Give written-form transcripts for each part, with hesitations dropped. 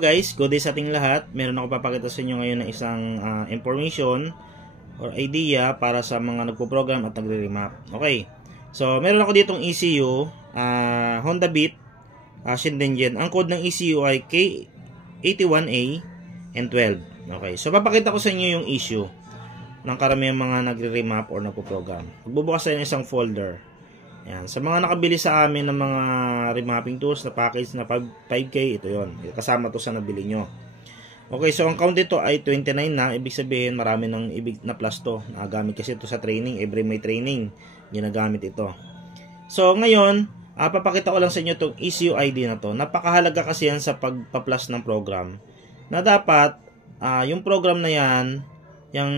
Guys, good day sa ating lahat. Meron ako papakita sa inyo ngayon ng isang information or idea para sa mga nagpo-program at nagre-remap. Okay. So, meron ako ditong ECU, Honda Beat, Shindingen. Ang code ng ECU ay K81A and 12. Okay. So, papakita ko sa inyo yung issue ng karamihang mga nagre-remap or nagpo-program. Magbubukas tayo ng isang folder. Yan. Sa mga nakabili sa amin ng mga remapping tools na package na 5K, ito yon. Kasama to sa nabili nyo. Okay, so ang count dito ay 29 na. Ibig sabihin, marami ng ibig na plus to. Nagagamit kasi ito sa training. Every may training, ginagamit ito. So, ngayon, papakita ko lang sa inyo itong ECU ID na to. Napakahalaga kasi yan sa pagpa-plus ng program. Na dapat, yung program na yan, yung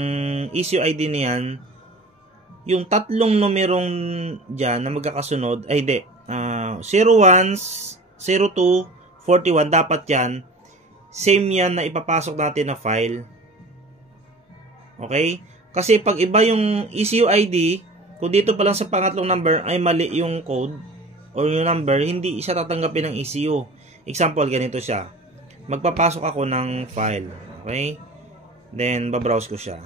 ECU ID na yan, yung tatlong numerong dyan na magkakasunod, ay hindi, 01, 02, 41, dapat yan, same yan na ipapasok natin na file. Okay? Kasi pag iba yung ECU ID, kung dito pa lang sa pangatlong number ay mali yung code or yung number, hindi siya tatanggapin ng ECU. Example, ganito siya. Magpapasok ako ng file. Okay? Then, babrowse ko siya.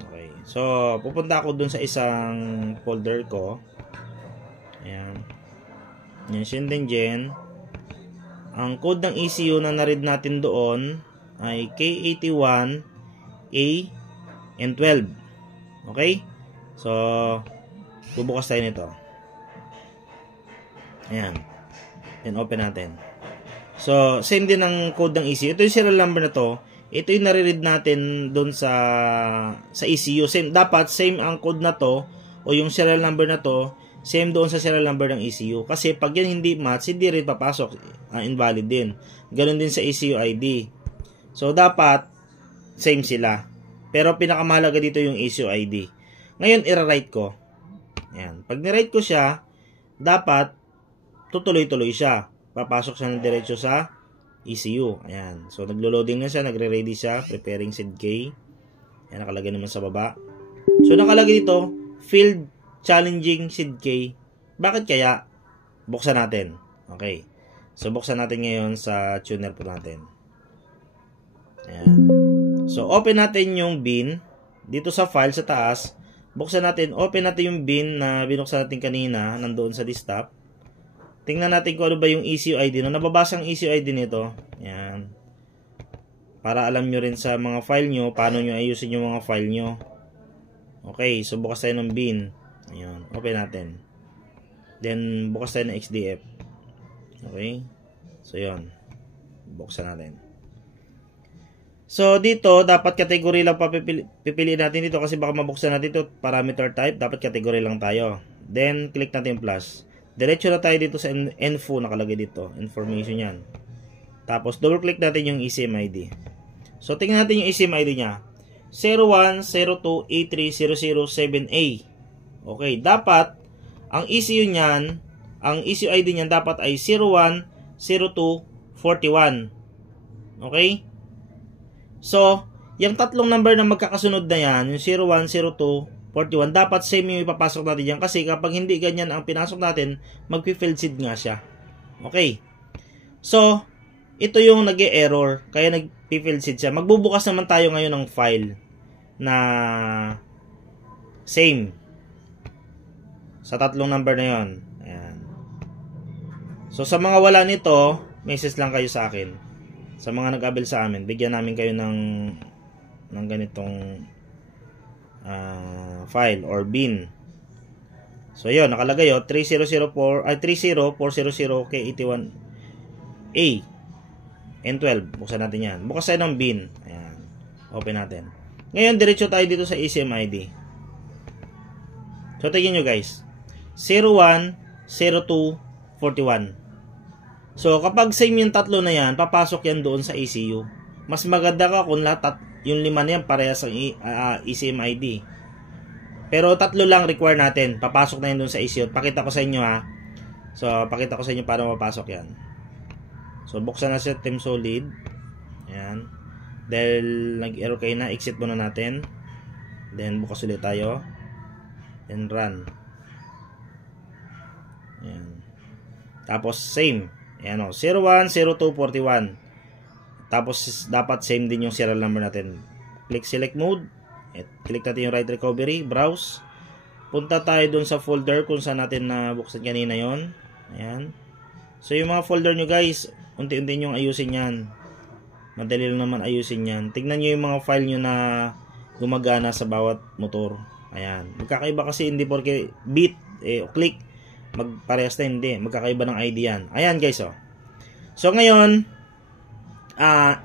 Okay. So, pupunta ako dun sa isang folder ko. Ayan. Yan, Shindingen. Ang code ng ECU na na-read natin doon ay K81A and 12. Okay? So, bubukas tayo nito. Ayan. Then, open natin. So, same din ang code ng ECU. Ito yung serial number na to. Ito yung nare-read natin doon sa ECU. Same, dapat same ang code na to o yung serial number na to, same doon sa serial number ng ECU. Kasi pag yan hindi match, hindi rin papasok. Invalid din. Ganun din sa ECU ID. So, dapat same sila. Pero pinakamahalaga dito yung ECU ID. Ngayon, i-write ko. Ayan. Pag ni-write ko siya, dapat tutuloy-tuloy siya. Papasok siya ng diretso sa ECU. Ayan. So, naglo-loading na siya. Nagre-ready siya. Preparing SID-K. Ayan. Nakalagay naman sa baba. So, nakalagay dito, Field Challenging SID-K. Bakit kaya? Buksan natin. Okay. So, buksan natin ngayon sa tuner po natin. Ayan. So, open natin yung bin. Dito sa file sa taas. Buksan natin. Open natin yung bin na binuksan natin kanina. Nandoon sa desktop. Tingnan natin kung ano ba yung ECU ID. No, nababasa ang ECU ID nito. Yan. Para alam nyo rin sa mga file nyo, paano nyo ayusin yung mga file nyo. Okay, so bukas tayo ng bin. Ayan, open natin. Then, bukas tayo ng XDF. Okay. So, yun. Buksan natin. So, dito, dapat category lang pipiliin natin dito kasi baka mabuksan natin ito. Parameter type, dapat category lang tayo. Then, click natin yung plus. Diretso na tayo dito sa info nakalagay dito. Information yan. Tapos, double click natin yung ECM ID. So, tingnan natin yung ECM ID niya. 0102A3007A. Okay. Dapat, ang ECU niyan, ang ECU ID niyan dapat ay 010241. Okay? So, yung tatlong number na magkakasunod na yan, yung 010241, dapat same yung ipapasok natin dyan. Kasi kapag hindi ganyan ang pinasok natin, magpi-field seed nga siya. Okay. So, ito yung nag-e-error. Kaya nag-field seed siya. Magbubukas naman tayo ngayon ng file na same sa tatlong number na yon. Ayan. So, sa mga wala nito, message lang kayo sa akin. Sa mga nag-abel sa amin, bigyan namin kayo ng ganitong file or bin. So, yun, nakalagay 30400K81A and 12. Buksan natin yan. Bukas tayo ng bin. Ayan. Open natin. Ngayon, diretso tayo dito sa ECM ID. So, tignan nyo guys. 010241. So, kapag same yung tatlo na yan, papasok yan doon sa ECU. Mas maganda ka kung lahat yung lima na yan parehas ang ECM ID. Pero tatlo lang require natin. Papasok na yan doon sa ECU. Pakita ko sa inyo ha. So, pakita ko sa inyo paano mapasok yan. So, buksan na siya Team Solid. Ayan. Dahil nag-error kayo na, exit muna natin. Then, bukas ulit tayo. Then, run. Ayan. Tapos, same. Ayan o, 010241. Tapos dapat same din yung serial number natin. Click select mode. At click natin yung write recovery, browse. Punta tayo dun sa folder kung saan natin nabuksan kanina yon. Ayan. So yung mga folder nyo guys, unti-unti nyo ayusin yan. Madali lang naman ayusin yan. Tignan nyo yung mga file nyo na gumagana sa bawat motor. Ayan. Magkakaiba kasi hindi porke bit, click, magparehas na hindi. Magkakaiba ng ID yan. Ayan guys, oh. So ngayon,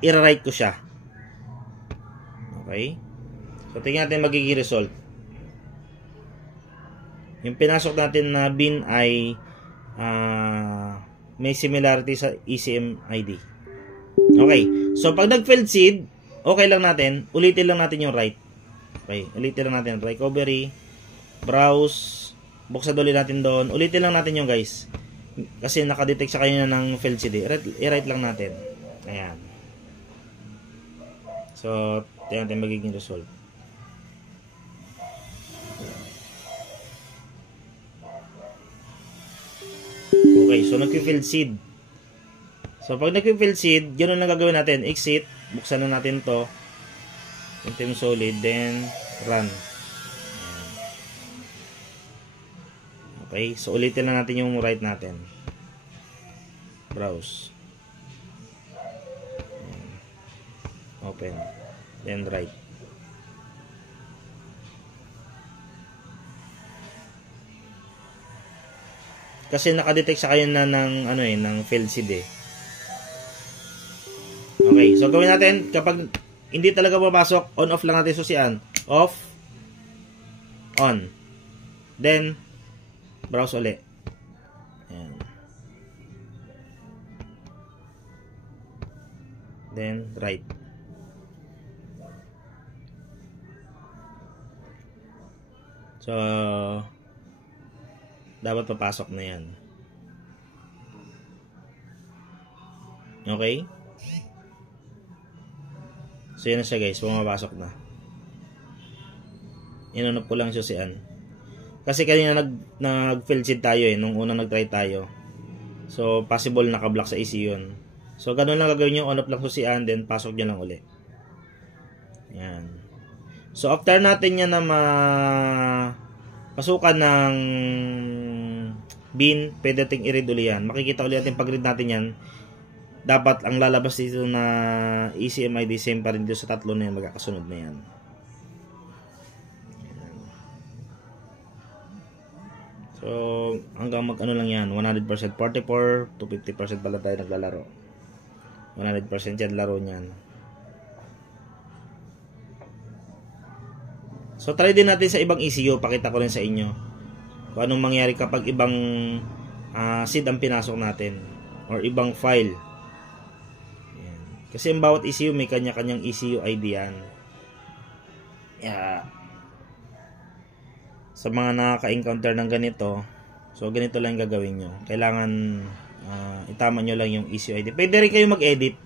i-write ko siya. Okay. So tingnan natin magiging result. Yung pinasok natin na bin ay may similarity sa ECM ID. Okay. So pag nag-failed seed, okay lang natin. Ulitin lang natin yung write. Okay, ulitin lang natin. Recovery, browse, buksan ulit natin doon. Ulitin lang natin yung guys. Kasi nakadetect sa kanina ng failed CD. I-write lang natin. Ayan. So, tingnan natin magiging result. Okay, so nag-failed seed. So, pag nag-failed seed, ganoon lang gagawin natin. Exit, buksan na natin to. Team solid, then run. Okay, so ulitin na natin yung write natin. Browse. Open. Then write. Kasi nakadetect sa kayo na ng ng failed seed eh. Okay, so gawin natin kapag hindi talaga papasok, on-off lang natin susian. Off, on. Then, browse ulit. Ayan. Then, write. So, dapat papasok na yan. Okay? So, yan na siya guys. Pumapasok na. Inunop ko lang siya si Ann. Kasi kanina nag-failed seed tayo nung unang nag-try tayo. So, possible naka-block sa ECU yun. So, ganun lang gagawin nyo. On-off lang siya si Ann. Then, pasok nyo lang ulit. Yan. So, after natin yan na pasukan ng bin, pwede natin i-read ulit yan. Makikita ulit natin pag-read natin yan. Dapat ang lalabas dito na ECM ID same pa rin dito sa tatlo na yan, magkakasunod na yan. So, hanggang mag-ano lang yan, 100%, 44 to 50% pala tayo naglalaro. 100% yan laro niyan. So, try din natin sa ibang ECU, pakita ko rin sa inyo kung anong mangyari kapag ibang seed ang pinasok natin or ibang file. Kasi ang bawat ECU may kanya-kanyang ECU ID yan. Yeah. Sa mga nakaka-encounter ng ganito, so ganito lang gagawin nyo. Kailangan itama nyo lang yung ECU ID. Pwede rin kayo mag-edit.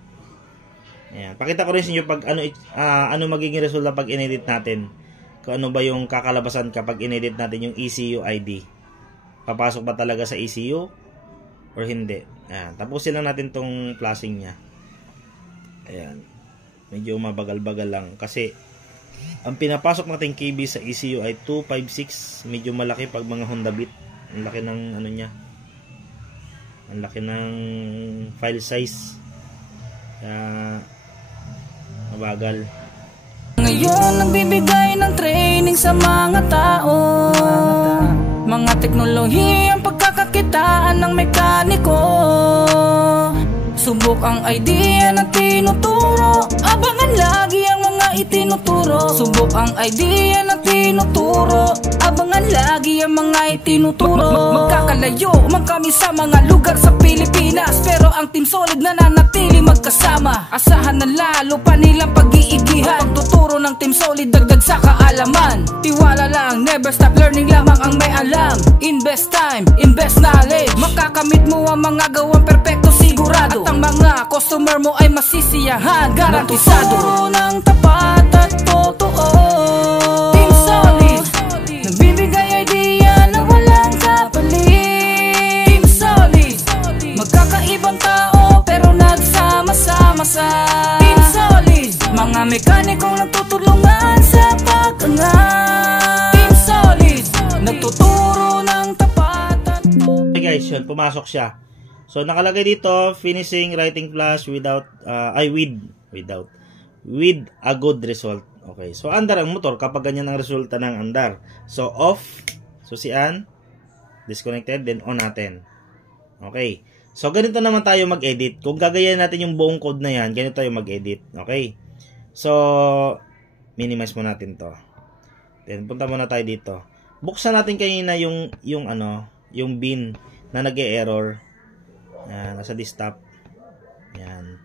Ayan. Pakita ko rin sa inyo pag ano magiging resulta pag in-edit natin. Kung ano ba yung kakalabasan kapag in-edit natin yung ECU ID. Papasok ba talaga sa ECU or hindi. Ayan. Tapusin lang natin tong flashing nya. Ayan. Medyo mabagal-bagal lang. Kasi, ang pinapasok natin KB sa ECU ay 256. Medyo malaki pag mga Honda Beat. Ang laki ng ano niya. Ang laki ng file size. Kaya, mabagal. Ngayon, nagbibigay ng training sa mga tao. Mga teknolohiyang pagkakakitaan ng mekaniko. Subok ang idea na tinuturo. Abangan lagi ang mga itinuturo. Subok ang idea na tinuturo. Abangan lagi ang mga itinuturo. Magkakalayo man kami sa mga lugar sa Pilipinas, pero ang Team Solid nananatili magkasama. Asahan na lalo pa nilang pag-iigihan. Pagtuturo ng Team Solid dagdag sa kaalaman. Tiwala lang, never stop learning, lamang ang may alam. Invest time, invest knowledge. Makakamit mo ang mga gawang perpekto sigurado. At ang mga customer mo ay masisiyahan, garantisado. Magtuturo ng tapat at totoo. Team Solid, nagbibigay idea na walang kapalit. Team Solid, magkakaibang tao pero nagsama-sama sa Mga mekanikong nagtutulungan sa pag-angat. Team Solid, nagtuturo ng tapatan. Okay guys, yun, pumasok siya. So nakalagay dito, finishing writing flash without with a good result. Okay, so andar ang motor kapag ganyan ang resulta ng andar. So off, susian, disconnected, then on natin. Okay, so ganito naman tayo mag-edit. Kung gagayahin natin yung buong code na yan, ganito tayo mag-edit. Okay, so minimize mo natin to. Then punta muna tayo dito. Buksan natin kanina yung bin na nag-e-error. Yan, nasa desktop. Yan.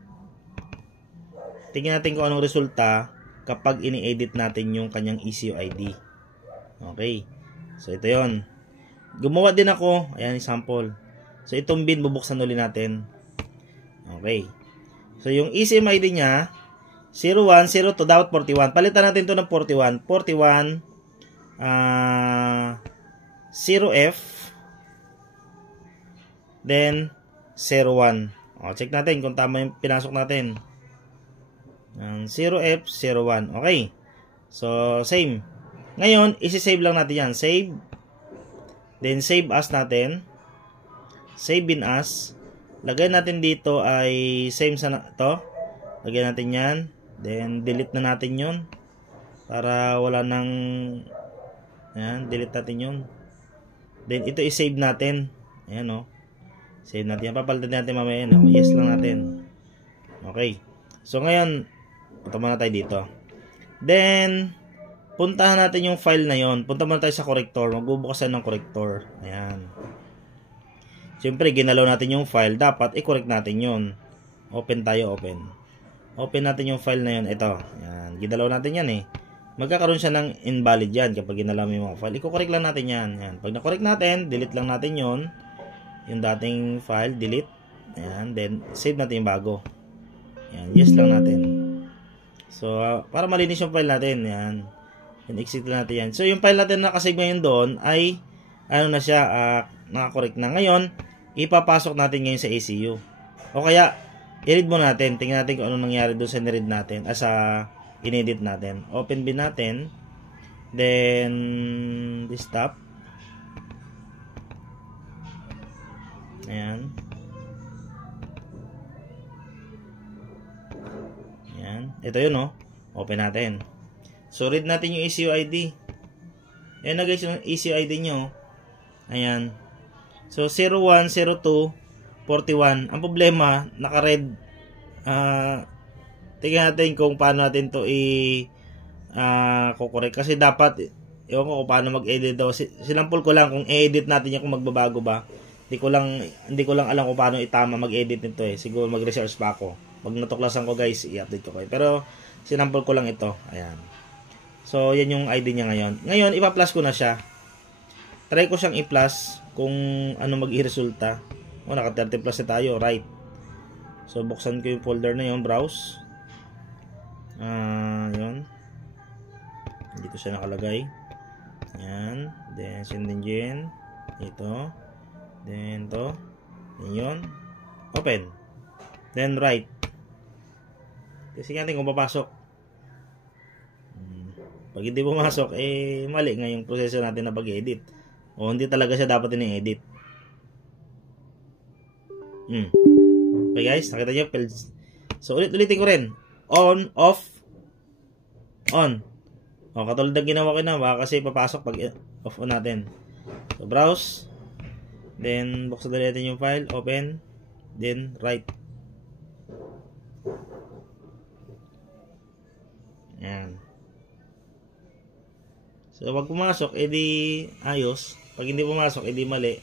Tingnan natin kung anong resulta kapag ini-edit natin yung kanyang ECU ID. Okay. So, ito yon. Gumawa din ako. Ayan, sample. So, itong bin, bubuksan ulit natin. Okay. So, yung ECM ID niya, 01, 02, dapat 41. Palitan natin ito ng 41. 41, 0F, then 01. O, check natin kung tama yung pinasok natin. 0F, 01. Okay. So, same. Ngayon, isi-save lang natin yan. Save. Then, save as natin. Save in as. Lagay natin dito ay same sa to. Lagay natin yan. Then, delete na natin yun. Para wala nang... Ayan, delete natin yun. Then, ito i-save natin. Ayan, o. Save natin yan. Papalitan natin mamaya yan. Yes lang natin. Okay. So, ngayon, punta muna tayo dito. Then, puntahan natin yung file na yon. Punta muna tayo sa corrector. Magbubukasan ng corrector. Ayan. Siyempre, ginalaw natin yung file. Dapat, i-correct natin yun. Open tayo, open. Open natin yung file na yon. Ito. Ayan. Ginalaw natin yan eh. Magkakaroon siya ng invalid yan kapag ginalaw mo yung mga file. I-correct lang natin yan. Ayan. Pag na-correct natin, delete lang natin yon. Yung dating file, delete. Ayan. Then, save natin yung bago. Ayan. Yes lang natin. So, para malinis yung file natin, yan. Exit natin yan. So, yung file natin na nakasave ngayon doon ay, ano na siya, nakakorek na. Ngayon, ipapasok natin ngayon sa ECU. O kaya, i-read mo natin. Tingnan natin kung ano nangyari doon sa ni-read natin, sa in-edit natin. Open bin natin. Then, desktop. Ayan. Ito yun, no? Open natin. So, read natin yung ECU ID. Ayan na guys, yung ECU ID nyo. Ayan. So, 01, 02, 41. Ang problema, naka-red. Tingnan natin kung paano natin to kukorek. Kasi dapat, ewan ko kung paano mag-edit daw. Sinampol ko lang kung i-edit natin yan kung magbabago ba. Hindi ko lang alam kung paano itama mag-edit nito eh. Siguro mag-research pa ako. Pag natuklasan ko guys, i-update ko kayo. Pero, sinample ko lang ito. Ayan. So, yan yung ID niya ngayon. Ngayon, ipa-plus ko na siya. Try ko siyang i-plus kung ano mag-i-resulta. O, naka 30 plus na tayo. Right. So, buksan ko yung folder na yun. Browse. Yun. Dito siya nakalagay. Ayan. Then, send engine. Ito. Then, to. Then, yun. Open. Then, right. Kasi natin kung papasok. Pag hindi pumasok, mali nga yung proseso natin na pag-edit. O hindi talaga siya dapat ini-edit. Okay guys, nakita nyo? So ulitin ko rin. On, off, on. O katulad ng ginawa ko na, baka kasi papasok pag off on natin. So browse. Then buksan natin yung file, open. Then right. Ayan. So, pag pumasok, edi ayos. Pag hindi pumasok, edi mali.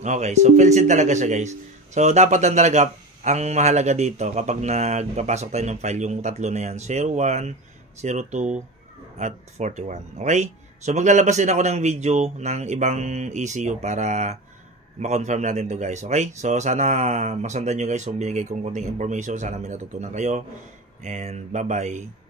Okay. So, fail-safe talaga siya, guys. So, dapat lang talaga, ang mahalaga dito, kapag nagpapasok tayo ng file, yung tatlo na yan, 01, 02, at 41. Okay? So, maglalabas din ako ng video ng ibang ECU para ma-confirm natin to guys. Okay? So, sana masundan nyo guys yung binigay kong konting information. Sana may natutunan kayo. And bye-bye.